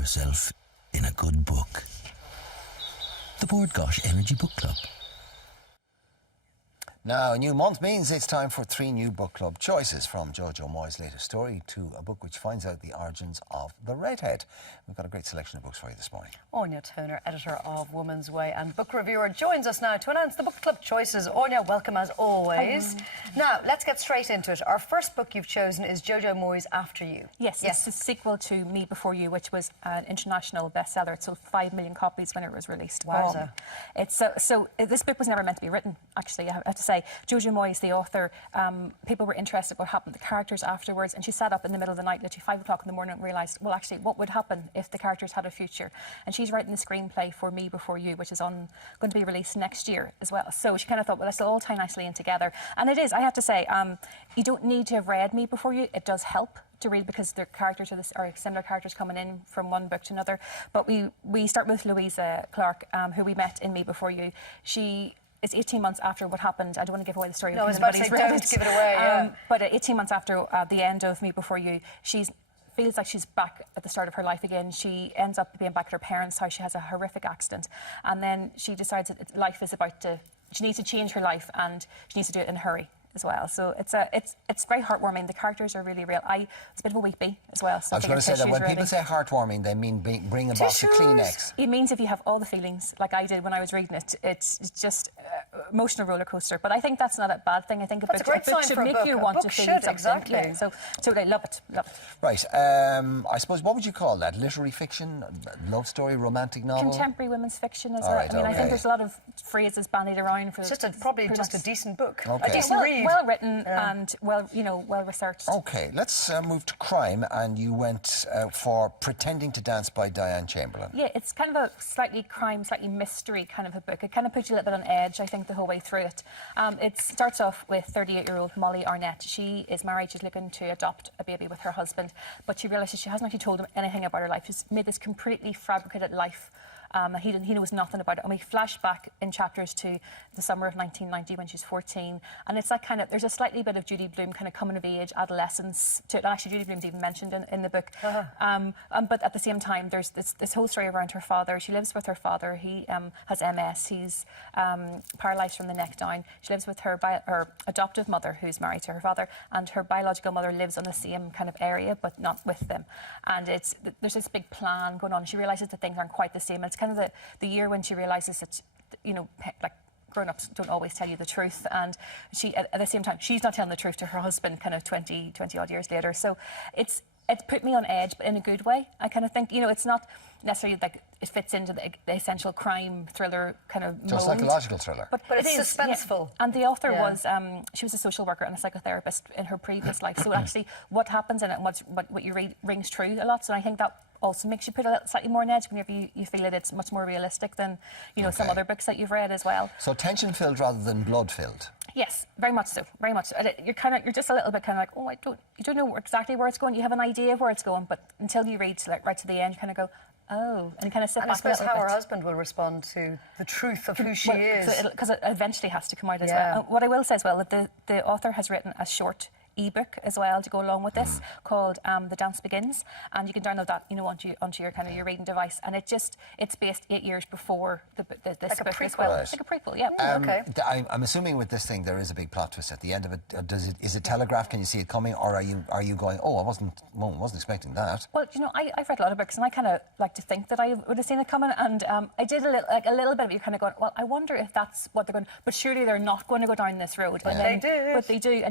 yourself in a good book. The Board Gosh Energy Book Club. Now, a new month means it's time for 3 new book club choices, from Jojo Moy's latest story to a book which finds out the origins of the redhead. We've got a great selection of books for you this morning. Anya Toner, editor of Woman's Way and book reviewer, joins us now to announce the book club choices. Anya, welcome as always. Now, let's get straight into it. Our first book you've chosen is Jojo Moy's After You. Yes, it's a sequel to Me Before You, which was an international bestseller. It sold 5 million copies when it was released. Wowza. This book was never meant to be written, actually, I have to say. Jojo Moy is the author. People were interested in what happened to the characters afterwards, and she sat up in the middle of the night, literally 5 o'clock in the morning, and realised, well, actually, what would happen if the characters had a future? And she's writing the screenplay for Me Before You, which is going to be released next year as well. So she kind of thought, well, this will all tie nicely in together. And it is, I have to say, you don't need to have read Me Before You. It does help to read because their characters are similar characters coming in from one book to another. But we start with Louisa Clark, who we met in Me Before You. It's 18 months after what happened. I don't want to give away the story. No, I was about to say, don't give it away. Yeah. But 18 months after the end of Me Before You, she feels like she's back at the start of her life again. She ends up being back at her parents' house. She has a horrific accident. And then she decides that life is she needs to change her life, and she needs to do it in a hurry as well. So it's very heartwarming. The characters are really real. I was a bit of a weepy as well. So I was going to say that when people say heartwarming, they mean bring a box of Kleenex. It means if you have all the feelings, like I did when I was reading it, it's just emotional roller coaster. But I think that's not a bad thing. I think a book should make you want to feel something. Exactly. Yeah, so I love it. Right. I suppose, what would you call that? Literary fiction, love story, romantic novel? Contemporary women's fiction as well. Right, I think there's a lot of phrases bandied around for. It's probably just a decent book. Okay. A decent read. Well written and well researched. Okay, let's move to crime, and you went for Pretending to Dance by Diane Chamberlain. Yeah, it's kind of a slightly crime, slightly mystery kind of a book. It kind of puts you a little bit on edge, I think, the whole way through it. It starts off with 38-year-old Molly Arnett. She is married, she's looking to adopt a baby with her husband, but she realises she hasn't actually told him anything about her life. She's made this completely fabricated life. He knows nothing about it. And we flash back in chapters to the summer of 1990 when she's 14. And it's like there's a slightly bit of Judy Blume kind of coming of age, adolescence to it. And actually, Judy Blume's even mentioned in the book. But at the same time, there's this whole story around her father. She lives with her father. He has MS. He's paralysed from the neck down. She lives with her adoptive mother, who's married to her father, and her biological mother lives on the same kind of area, but not with them. And there's this big plan going on. She realises that things aren't quite the same. It's kind of the year when she realises that, like, grown-ups don't always tell you the truth, and she, at the same time, she's not telling the truth to her husband kind of 20 odd years later. So it put me on edge, but in a good way. I kind of think, it's not necessarily like it fits into the essential crime thriller kind of So a psychological thriller. But it is suspenseful. Yeah. And the author was, she was a social worker and a psychotherapist in her previous life. So actually what happens in it and what you read rings true a lot. So I think that also makes you put a slightly more on edge whenever you feel that it's much more realistic than, some other books that you've read as well. So tension-filled rather than blood-filled? Yes, very much so, very much so. You're just a little bit kind of like, you don't know exactly where it's going. You have an idea of where it's going, but until you read right to the end, you kind of go, oh, and you kind of sit back a little bit. I suppose how her husband will respond to the truth of who she is. Because it eventually has to come out as well. And what I will say as well, that the author has written a short ebook as well to go along with this called The Dance Begins, and you can download that onto your kind of your reading device, and it's based 8 years before this book as well. Right. Like a prequel, yeah. Okay. I'm assuming with this thing there is a big plot twist at the end of it. Is it telegraphed? Can you see it coming, or are you going, oh, I wasn't expecting that? Well, I've read a lot of books, and I kind of like to think that I would have seen it coming, and I did a little bit of it. You're kind of going, well, I wonder if that's what they're going, but surely they're not going to go down this road. Yeah. They do. But they do,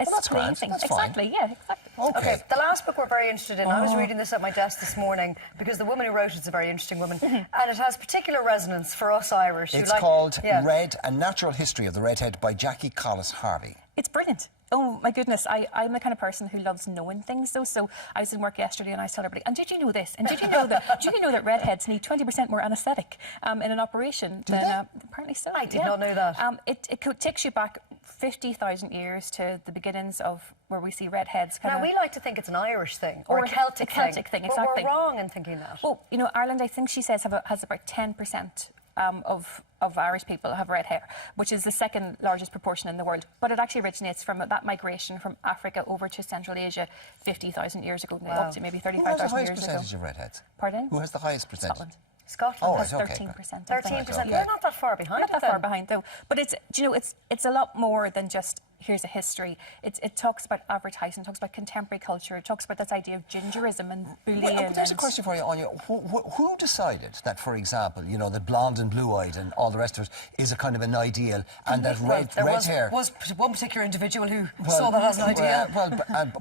it's that's grand. That's exactly, fine. yeah, exactly. Okay. The last book we're very interested in, I was reading this at my desk this morning because the woman who wrote it's a very interesting woman, and it has particular resonance for us Irish. It's called Red, A Natural History of the Redhead by Jackie Collis Harvey. It's brilliant. Oh my goodness, I'm the kind of person who loves knowing things though. So I was in work yesterday and I was telling everybody, and did you know this? And did you know that? Did you know that redheads need 20% more anaesthetic in an operation than apparently so? I did not know that. It takes you back 50,000 years to the beginnings of where we see redheads. Now we like to think it's an Irish thing or a Celtic thing, exactly. But we're wrong in thinking that. Well, Ireland, I think she says has about 10% of Irish people have red hair, which is the second largest proportion in the world. But it actually originates from that migration from Africa over to Central Asia 50,000 years ago, up to maybe Who has the 35,000 highest years ago. percentage of redheads? Pardon? Who has the highest percentage? Scotland. Scotland Oh, has right, okay. 13%. 13%. Okay. We're not that far behind. Not that then. far behind, though. But it's a lot more than just here's a history. It talks about advertising, it talks about contemporary culture, it talks about this idea of gingerism and bullying. Well, there's a question for you, Anya. Who decided that, for example, that blonde and blue-eyed and all the rest of it is a kind of an ideal, and that red hair was one particular individual who saw that as an ideal.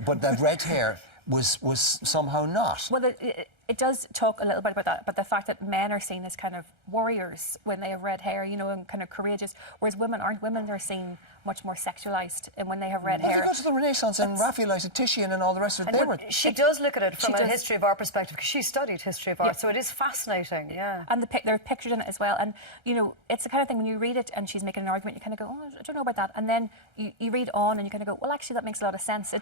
But that red hair was somehow not. Well, it does talk a little bit about that, but the fact that men are seen as kind of warriors when they have red hair, and kind of courageous, whereas women aren't. Women are seen much more sexualised and when they have red hair. If you go to the Renaissance and Raphaelite and Titian and all the rest of it, she does look at it from a history of art perspective, because she studied history of art, so it is fascinating, yeah. And they're pictured in it as well, and it's the kind of thing when you read it and she's making an argument, you kind of go, oh, I don't know about that, and then you read on and you kind of go, well, actually that makes a lot of sense.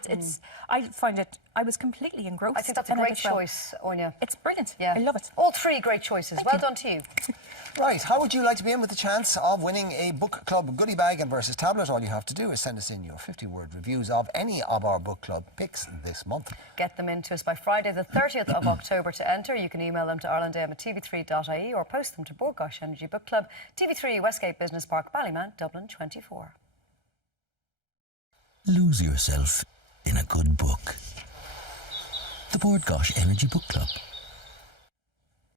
I was completely engrossed. I think that's a great choice, Anya. It's brilliant. Yeah. I love it. All three great choices. Well done to you. Right, how would you like to be in with the chance of winning a book club goodie bag and versus tablet? All you have to do is send us in your 50-word reviews of any of our book club picks this month. Get them in to us by Friday the 30th of October to enter. You can email them to irelandam@tv3.ie or post them to Bord Gáis Energy Book Club, TV3 Westgate Business Park, Ballyman, Dublin 24. Lose yourself in a good book. The Bord Gáis Energy Book Club.